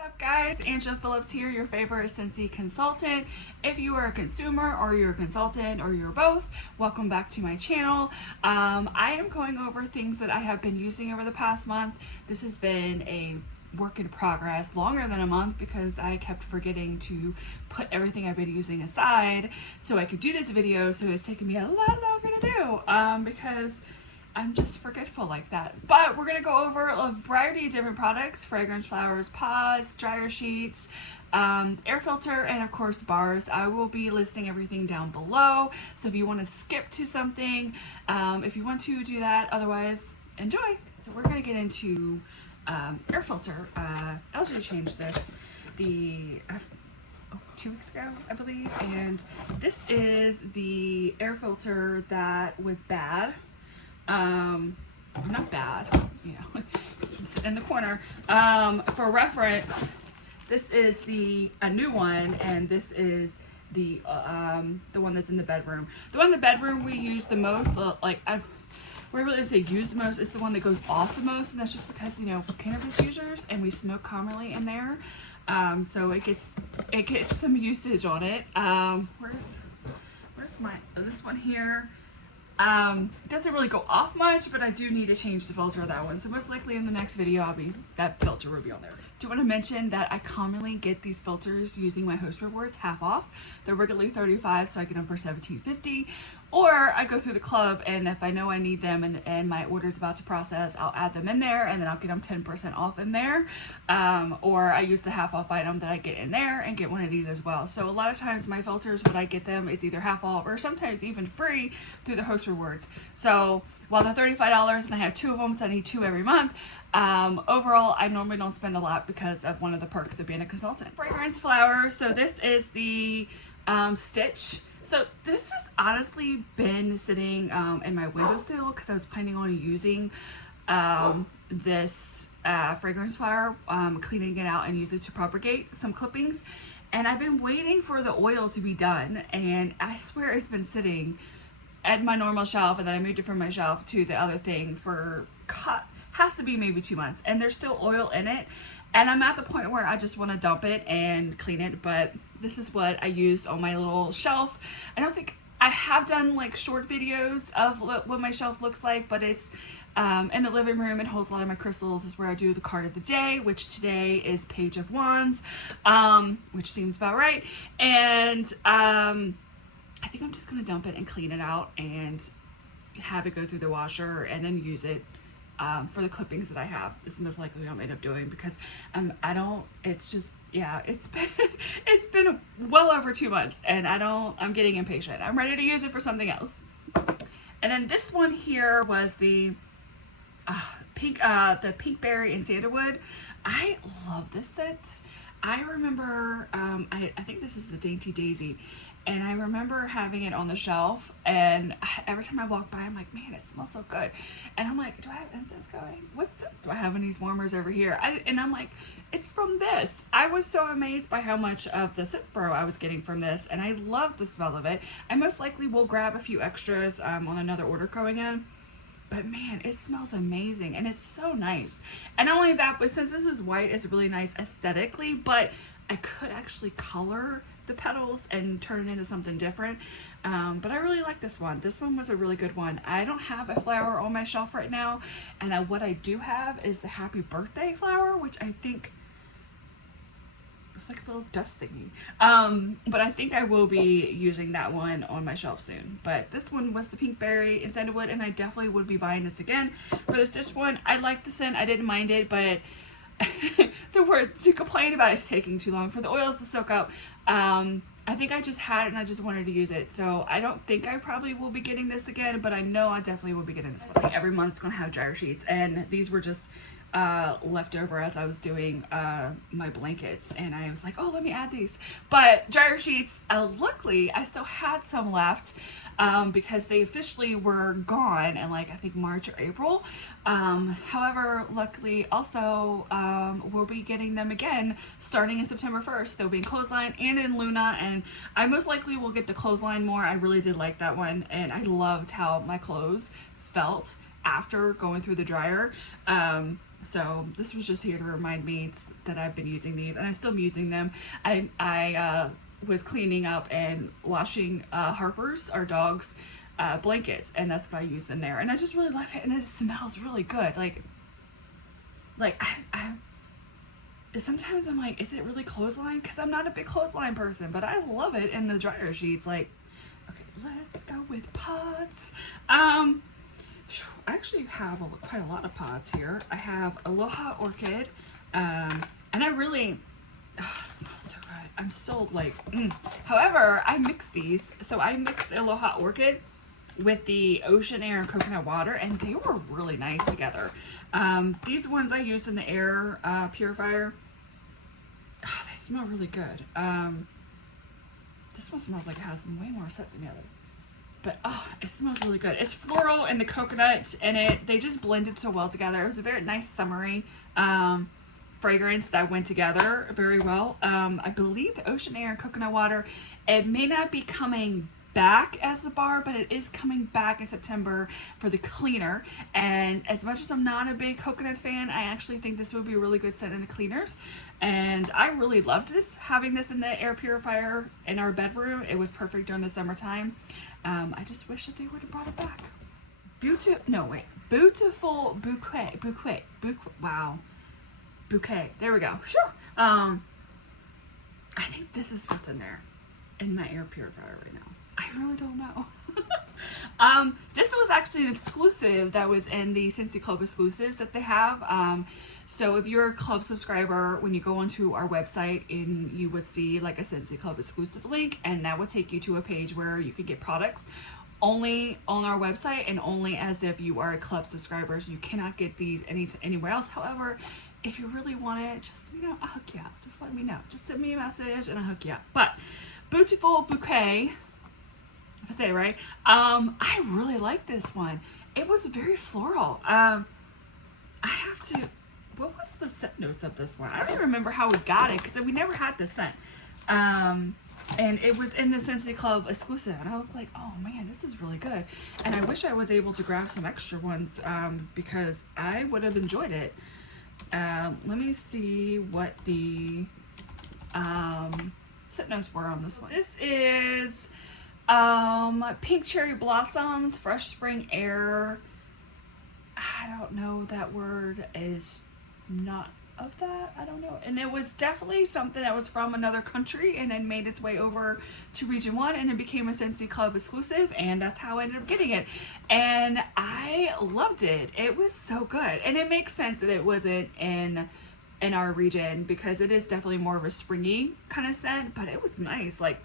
What's up guys, Angela Phillips here, your favorite Scentsy consultant. If you are a consumer or you're a consultant or you're both, welcome back to my channel. I am going over things that I have been using over the past month. This has been a work in progress, longer than a month, because I kept forgetting to put everything I've been using aside so I could do this video, so it's taken me a lot longer to do because I'm just forgetful like that. But we're gonna go over a variety of different products: fragrance, flowers, pods, dryer sheets, air filter, and of course bars. I will be listing everything down below, so if you want to skip to something, if you want to do that, otherwise enjoy. So we're gonna get into air filter. LJ changed this 2 weeks ago, I believe, and this is the air filter that was bad. Not bad, you know, it's in the corner. For reference, this is a new one, and this is the one that's in the bedroom. The one in the bedroom we use the most, we really didn't say use the most, it's the one that goes off the most, and that's just because, you know, we're cannabis users and we smoke commonly in there. So it gets some usage on it. Where's my, this one here. It doesn't really go off much, but I do need to change the filter of that one. So most likely in the next video, that filter will be on there. Do want to mention that I commonly get these filters using my host rewards half off. They're regularly $35, so I get them for $17.50. Or I go through the club, and if I know I need them and my order's about to process, I'll add them in there, and then I'll get them 10% off in there. Or I use the half off item that I get in there and get one of these as well. So a lot of times my filters, when I get them, is either half off or sometimes even free through the host rewards. So while they're $35 and I have 2 of them, so I need 2 every month, overall I normally don't spend a lot because of one of the perks of being a consultant. Fragrance flowers. So this is the Stitch. So this has honestly been sitting in my windowsill because I was planning on using this fragrance flower, cleaning it out and use it to propagate some clippings. And I've been waiting for the oil to be done, and I swear it's been sitting at my normal shelf, and then I moved it from my shelf to the other thing for has to be maybe 2 months, and there's still oil in it, and I'm at the point where I just want to dump it and clean it. But this is what I used on my little shelf. I don't think I have done like short videos of what my shelf looks like, but it's in the living room. It holds a lot of my crystals. Is where I do the card of the day, which today is Page of Wands, which seems about right. And I think I'm just gonna dump it and clean it out and have it go through the washer and then use it for the clippings that I have. It's most likely what I'm end up doing, because it's just, yeah, it's been well over 2 months, and I'm getting impatient. I'm ready to use it for something else. And then this one here was the Pinkberry and Sandalwood. I love this scent. I remember, I think this is the Dainty Daisy, and I remember having it on the shelf, and every time I walk by, I'm like, man, it smells so good. And I'm like, do I have incense going? What scents do I have in these warmers over here? And I'm like, it's from this. I was so amazed by how much of the scent bro I was getting from this, and I love the smell of it. I most likely will grab a few extras on another order going in. But man, it smells amazing, and it's so nice. And not only that, but since this is white, it's really nice aesthetically, but I could actually color the petals and turn it into something different. But I really like this one. This one was a really good one. I don't have a flower on my shelf right now, and what I do have is the happy birthday flower, which I think it's like a little dust thingy. But I think I will be using that one on my shelf soon. But this one was the Pinkberry and Sandalwood, and I definitely would be buying this again. For this Stitch one, I like the scent. I didn't mind it, but the word to complain about is taking too long for the oils to soak up. I think I just had it and I just wanted to use it. So I don't think I probably will be getting this again, but I know I definitely will be getting this one. Every month it's going to have dryer sheets, and these were just left over as I was doing my blankets, and I was like, oh, let me add these. But dryer sheets, luckily I still had some left because they officially were gone in I think March or April. However, luckily also we'll be getting them again starting in September 1st. They'll be in Clothesline and in Luna, and I most likely will get the Clothesline more. I really did like that one, and I loved how my clothes felt after going through the dryer. So this was just here to remind me that I've been using these, and I'm still using them. I was cleaning up and washing Harper's, our dog's, blankets, and that's what I used in there. And I just really love it, and it smells really good. Like I sometimes I'm like, is it really clothesline? Because I'm not a big clothesline person, but I love it in the dryer sheets. Like, okay, let's go with pods. I actually have quite a lot of pods here. I have Aloha Orchid, and I really, it smells so good. I'm still like, However, I mixed these. So I mixed the Aloha Orchid with the ocean air and coconut water, and they were really nice together. These ones I used in the air purifier. Oh, they smell really good. This one smells like it has way more scent than the other. But oh, it smells really good. It's floral and the coconut in it. They just blended so well together. It was a very nice summery fragrance that went together very well. I believe the ocean air and coconut water, it may not be coming back as the bar, but it is coming back in September for the cleaner. And as much as I'm not a big coconut fan, I actually think this would be a really good scent in the cleaners. And I really loved this, having this in the air purifier in our bedroom. It was perfect during the summertime. I just wish that they would have brought it back. Beautiful bouquet. Wow. Bouquet. There we go. Sure. I think this is what's in there in my air purifier right now. I really don't know. This was actually an exclusive that was in the Scentsy Club exclusives that they have. So if you're a club subscriber, when you go onto our website, and you would see like a Scentsy Club exclusive link, and that would take you to a page where you can get products only on our website and only as if you are a club subscriber. You cannot get these anywhere else. However, if you really want it, just, I'll hook you up. Just let me know. Just send me a message and I'll hook you up. But Beautiful Bouquet, if I say it right, I really like this one. It was very floral. I have to, what was the scent notes of this one? I don't even remember how we got it, because we never had this scent. And it was in the Scentsy Club exclusive, and I was like, oh man, this is really good. And I wish I was able to grab some extra ones, because I would have enjoyed it. Let me see what the scent notes were on this one. This is Pink Cherry Blossoms, Fresh Spring Air. I don't know, that word is not of that. I don't know. And it was definitely something that was from another country and then made its way over to Region 1, and it became a Scentsy Club exclusive, and that's how I ended up getting it. And I loved it. It was so good. And it makes sense that it wasn't in our region, because it is definitely more of a springy kind of scent, but it was nice. Like,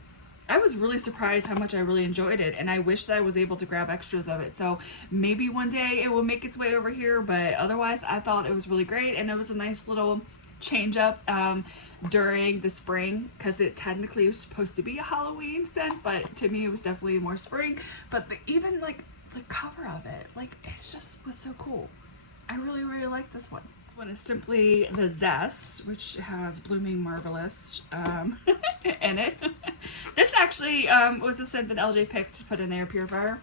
I was really surprised how much I really enjoyed it, and I wish that I was able to grab extras of it. So maybe one day it will make its way over here, but otherwise I thought it was really great, and it was a nice little change up during the spring, because it technically was supposed to be a Halloween scent, but to me it was definitely more spring. But even like the cover of it, like, it's just was so cool. I really, really like this one. This one is simply the Zest, which has Blooming Marvelous in it. This actually was a scent that LJ picked to put in the air purifier.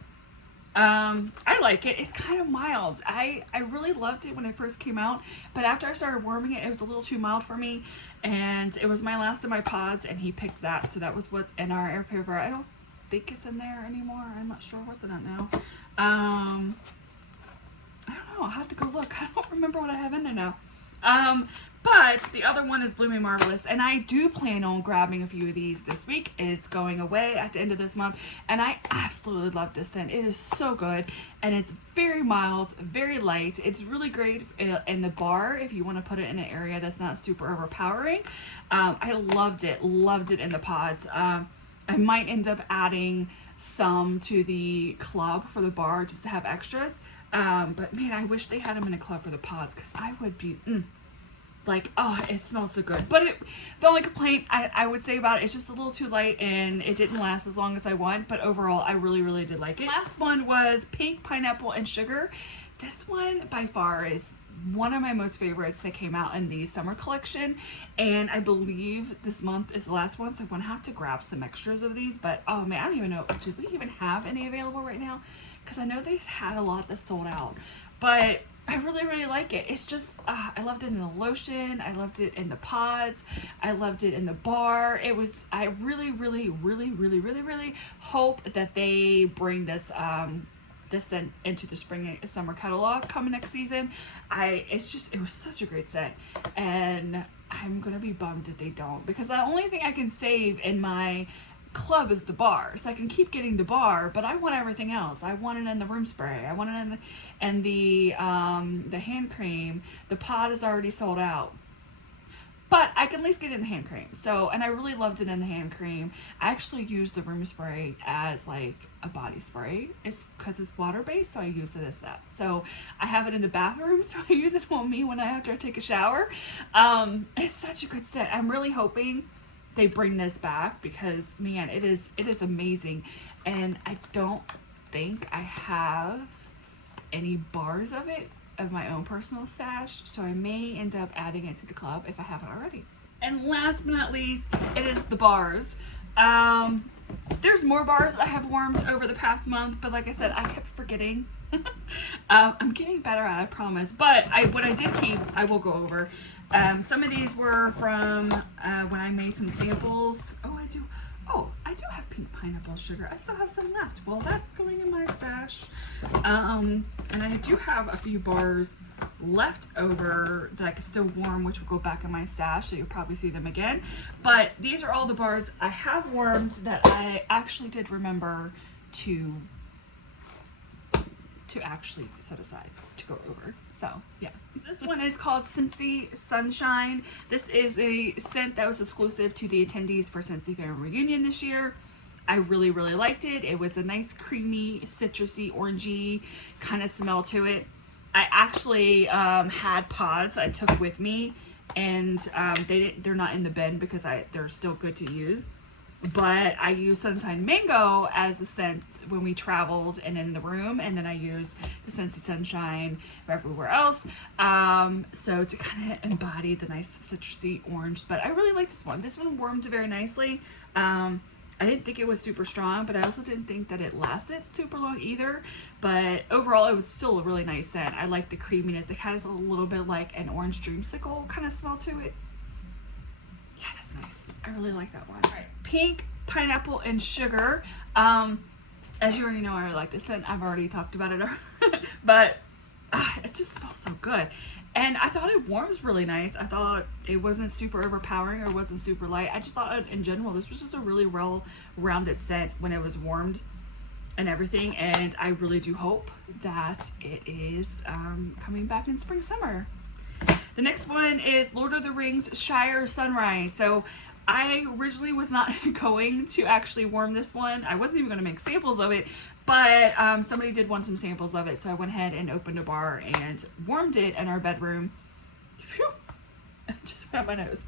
I like it. It's kind of mild. I really loved it when it first came out, but after I started warming it, it was a little too mild for me, and it was my last of my pods, and he picked that, so that was what's in our air purifier. I don't think it's in there anymore. I'm not sure what's in it now. I don't know. I'll have to go look. I don't remember what I have in there now. But the other one is Blooming Marvelous, and I do plan on grabbing a few of these this week. It's going away at the end of this month, and I absolutely love this scent. It is so good, and it's very mild, very light. It's really great in the bar if you want to put it in an area that's not super overpowering. I loved it in the pods. I might end up adding some to the club for the bar just to have extras. But man, I wish they had them in a club for the pods, because I would be like, oh, it smells so good. But the only complaint I would say about it is just a little too light, and it didn't last as long as I want. But overall, I really, really did like it. Last one was Pink Pineapple and Sugar. This one by far is one of my most favorites that came out in the summer collection, and I believe this month is the last one, so I'm gonna have to grab some extras of these. But oh man, I don't even know, do we even have any available right now? because I know they had a lot that sold out, but I really, really like it. It's just, I loved it in the lotion. I loved it in the pods. I loved it in the bar. I really, really, really, really, really, really hope that they bring this, this scent into the spring and summer catalog coming next season. It was such a great scent, and I'm gonna be bummed if they don't, because the only thing I can save in my club is the bar, so I can keep getting the bar, but I want everything else. I want it in the room spray. I want it in the hand cream. The pod is already sold out, but I can at least get it in the hand cream. So, and I really loved it in the hand cream. I actually use the room spray as like a body spray. It's because it's water based, so I use it as that. So I have it in the bathroom, so I use it on me after I take a shower. It's such a good scent. I'm really hoping they bring this back, because man, it is amazing. And I don't think I have any bars of it of my own personal stash, so I may end up adding it to the club if I haven't already. And last but not least, it is the bars. There's more bars I have warmed over the past month, but like I said, I kept forgetting. I'm getting better at it, I promise. But what I did keep, I will go over. Some of these were from when I made some samples. I do have pink pineapple sugar. I still have some left. Well, that's going in my stash. And I do have a few bars left over that I can still warm, which will go back in my stash, so you'll probably see them again. But these are all the bars I have warmed that I actually did remember to actually set aside to go over. So yeah, this one is called Scentsy Sunshine. This is a scent that was exclusive to the attendees for Scentsy Family Reunion this year. I really, really liked it. It was a nice creamy, citrusy, orangey kind of smell to it. I actually had pods I took with me, and they're not in the bin because they're still good to use. But I used Sunshine Mango as a scent when we traveled and in the room, and then I used the Scentsy Sunshine everywhere else. So to kind of embody the nice citrusy orange. But I really like this one. This one warmed very nicely. I didn't think it was super strong, but I also didn't think that it lasted super long either. But overall, it was still a really nice scent. I like the creaminess. It has a little bit like an orange dreamsicle kind of smell to it. Yeah, that's nice. I really like that one. All right, Pink Pineapple and Sugar. As you already know, I really like this scent. I've already talked about it, but it just smells so good. And I thought it warms really nice. I thought it wasn't super overpowering or wasn't super light. I just thought in general, this was just a really well-rounded scent when it was warmed and everything. And I really do hope that it is coming back in spring, summer. The next one is Lord of the Rings Shire Sunrise. So I originally was not going to actually warm this one. I wasn't even going to make samples of it, but somebody did want some samples of it, so I went ahead and opened a bar and warmed it in our bedroom. Phew. Just went up my nose.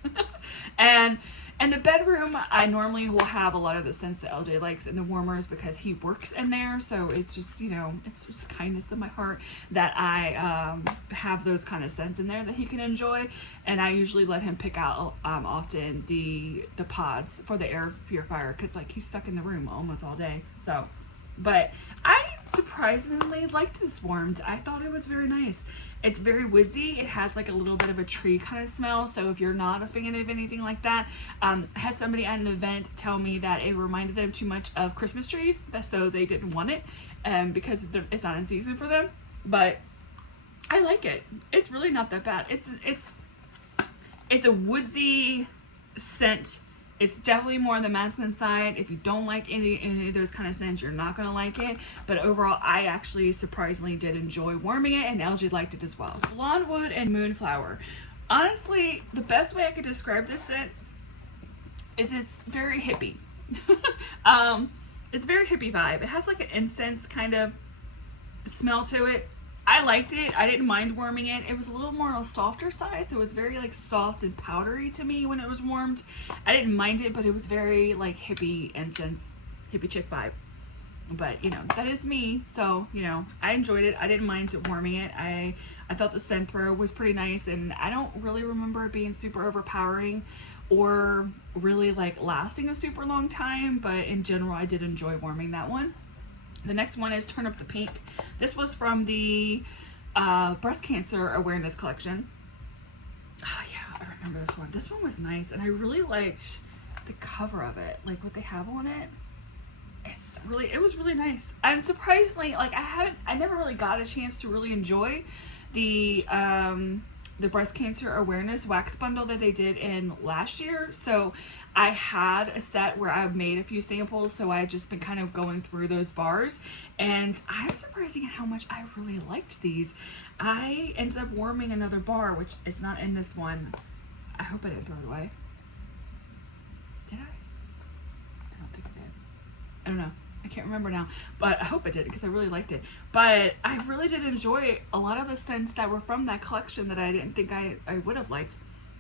And in the bedroom, I normally will have a lot of the scents that LJ likes in the warmers because he works in there, so it's just, you know, it's just kindness in my heart that I have those kind of scents in there that he can enjoy. And I usually let him pick out often the pods for the air purifier, because like he's stuck in the room almost all day. So, but I surprisingly liked this warmed. I thought it was very nice. It's very woodsy. It has like a little bit of a tree kind of smell. So if you're not a fan of anything like that, I had somebody at an event tell me that it reminded them too much of Christmas trees, so they didn't want it because it's not in season for them. But I like it. It's really not that bad. It's a woodsy scent. It's definitely more on the masculine side. If you don't like any of those kind of scents, you're not going to like it. But overall, I actually surprisingly did enjoy warming it, and LG liked it as well. Blonde Wood and Moonflower. Honestly, the best way I could describe this scent is it's very hippie. It's very hippie vibe. It has like an incense kind of smell to it. I liked it. I didn't mind warming it. It was a little more on a softer side, so it was very like soft and powdery to me when it was warmed. I didn't mind it, but it was very like hippie incense, hippie chick vibe. But you know, that is me, so you know, I enjoyed it. I didn't mind warming it. I thought the scent throw was pretty nice, and I don't really remember it being super overpowering or really like lasting a super long time, but in general, I did enjoy warming that one. The next one is Turn Up the Pink. This was from the breast cancer awareness collection. Oh yeah, I remember this one. This one was nice, and I really liked the cover of it, like what they have on it. It was really nice. And surprisingly, like I never really got a chance to really enjoy the breast cancer awareness wax bundle that they did in last year. So I had a set where I made a few samples, so I had just been kind of going through those bars, and I'm surprising at how much I really liked these. I ended up warming another bar, which is not in this one. I hope I didn't throw it away. Did I? I don't think I did. I don't know. I can't remember now, but I hope I did because I really liked it. But I really did enjoy a lot of the scents that were from that collection that I didn't think I would have liked.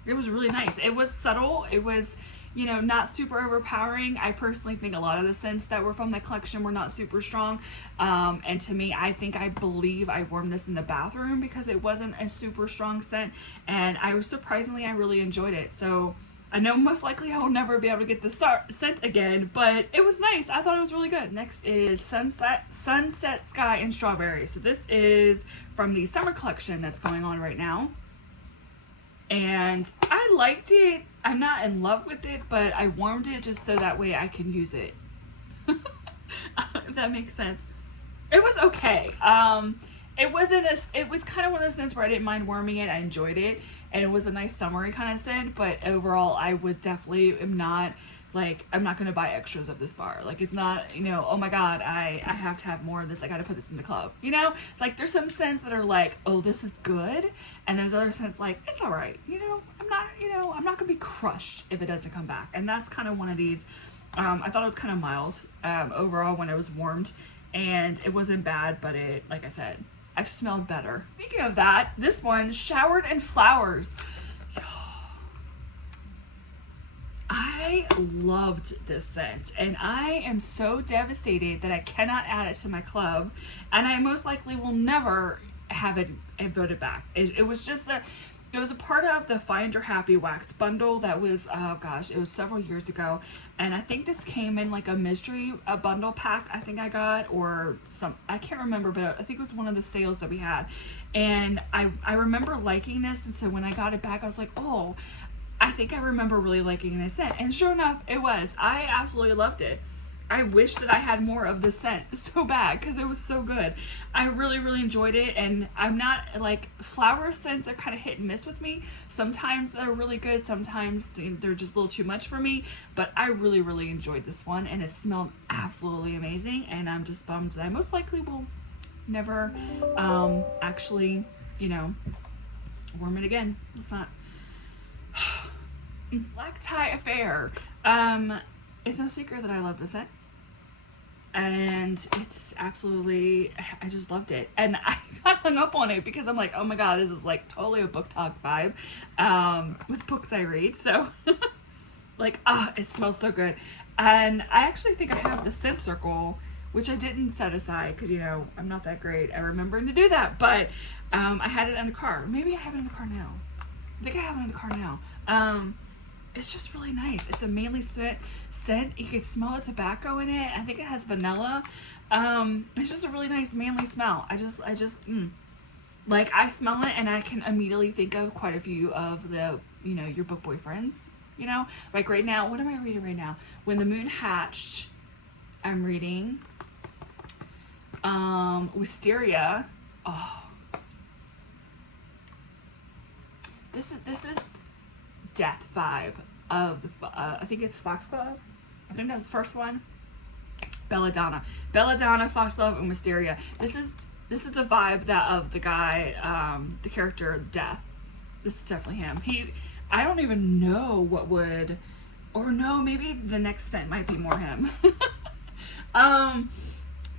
It was really nice. It was subtle. It was, you know, not super overpowering. I personally think a lot of the scents that were from that collection were not super strong. And to me, I believe I warmed this in the bathroom because it wasn't a super strong scent. And I really enjoyed it. So I know most likely I will never be able to get the scent again, but it was nice. I thought it was really good. Next is Sunset Sky and Strawberry. So this is from the summer collection that's going on right now. And I liked it. I'm not in love with it, but I warmed it just so that way I can use it. If that makes sense. It was okay. It was kind of one of those scents where I didn't mind warming it. I enjoyed it, and it was a nice summery kind of scent, but overall I would definitely I'm not going to buy extras of this bar. Like, it's not, you know, oh my god, I have to have more of this, I got to put this in the club, you know? It's like there's some scents that are like, oh, this is good, and there's other scents like, it's all right, you know? I'm not going to be crushed if it doesn't come back. And that's kind of one of these. I thought it was kind of mild overall when it was warmed, and it wasn't bad, but it, like I said, I've smelled better. Speaking of that, this one, Showered in Flowers. I loved this scent, and I am so devastated that I cannot add it to my club, and I most likely will never have it voted back. It was just it was a part of the Find Your Happy wax bundle that was, oh gosh, it was several years ago, and I think this came in like a mystery bundle pack I think I got, or I can't remember, but I think it was one of the sales that we had, and I remember liking this, and so when I got it back I was like, oh, I think I remember really liking this scent, and sure enough, it was. I absolutely loved it. I wish that I had more of this scent so bad because it was so good. I really, really enjoyed it, and I'm not, like, flower scents are kind of hit and miss with me. Sometimes they're really good, sometimes they're just a little too much for me, but I really, really enjoyed this one, and it smelled absolutely amazing, and I'm just bummed that I most likely will never actually, you know, warm it again. It's not... Black Tie Affair. It's no secret that I love this scent, and it's absolutely, I just loved it, and I got hung up on it because I'm like, oh my god, this is like totally a book talk vibe with books I read. So like, it smells so good, and I actually think I have the scent circle, which I didn't set aside because, you know, I'm not that great at remembering to do that, but I had it in the car. Maybe I have it in the car now. I think I have it in the car now. It's just really nice. It's a manly scent. You can smell the tobacco in it. I think it has vanilla. It's just a really nice manly smell. I just like, I smell it and I can immediately think of quite a few of the, you know, your book boyfriends, you know? Like right now, what am I reading right now? When the Moon Hatched, I'm reading Wisteria. Oh. This is death vibe of the I think it's Foxglove. I think that was the first one. Belladonna, Foxglove, and Wisteria. This is the vibe that of the guy, the character Death. This is definitely him. I don't even know what would, or no, maybe the next scent might be more him.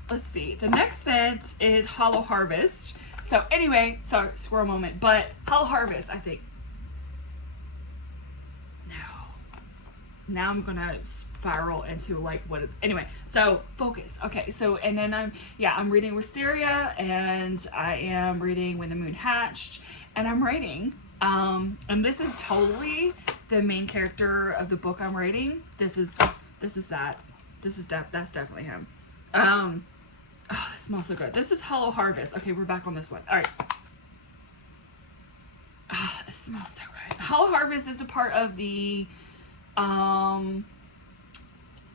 Let's see. The next scent is Hollow Harvest. So anyway, sorry, squirrel moment, but Hollow Harvest, I think. Now I'm gonna spiral into like anyway, so focus. Okay, so and then I'm reading Wisteria, and I am reading When the Moon Hatched, and I'm writing and this is totally the main character of the book I'm writing. That's definitely him. Oh, it smells so good. This is Hollow Harvest. Okay, we're back on this one. All right. Oh, it smells so good. Hollow Harvest is a part of the,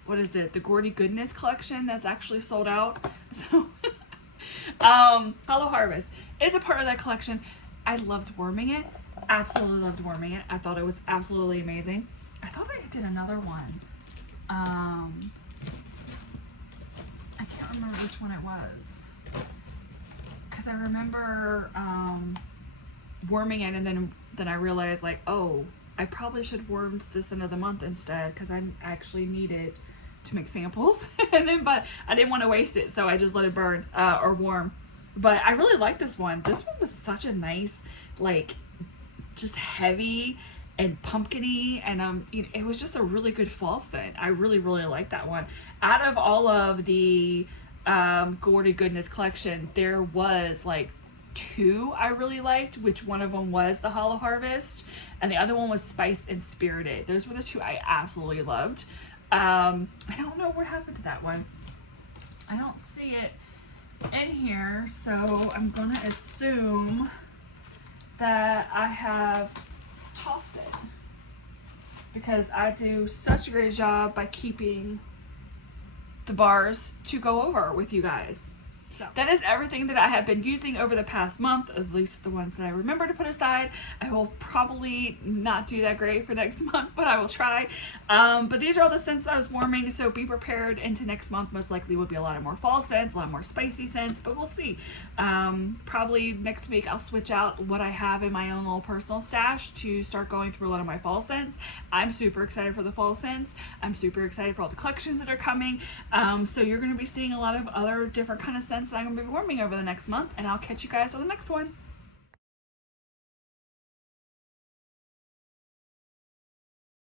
what is it? The Gordy Goodness collection that's actually sold out. So, Hollow Harvest is a part of that collection. I loved warming it. Absolutely loved warming it. I thought it was absolutely amazing. I thought I did another one. I can't remember which one it was. Because I remember warming it, and then I realized, like, oh, I probably should warm this end of the month instead, because I actually need it to make samples. And then, but I didn't want to waste it, so I just let it burn or warm. But I really like this one. This one was such a nice, like, just heavy and pumpkin-y, and it was just a really good fall scent. I really, really like that one. Out of all of the Gordy Goodness collection, there was like 2 I really liked, which one of them was the Hollow Harvest, and the other one was Spice and Spirited. Those were the 2 I absolutely loved. I don't know what happened to that one. I don't see it in here, so I'm gonna assume that I have tossed it, because I do such a great job by keeping the bars to go over with you guys. So that is everything that I have been using over the past month, at least the ones that I remember to put aside. I will probably not do that great for next month, but I will try. But these are all the scents I was warming, so be prepared. Into next month most likely will be a lot of more fall scents, a lot more spicy scents, but we'll see. Probably next week I'll switch out what I have in my own little personal stash to start going through a lot of my fall scents. I'm super excited for the fall scents. I'm super excited for all the collections that are coming. So you're going to be seeing a lot of other different kind of scents that I'm going to be warming over the next month, and I'll catch you guys on the next one.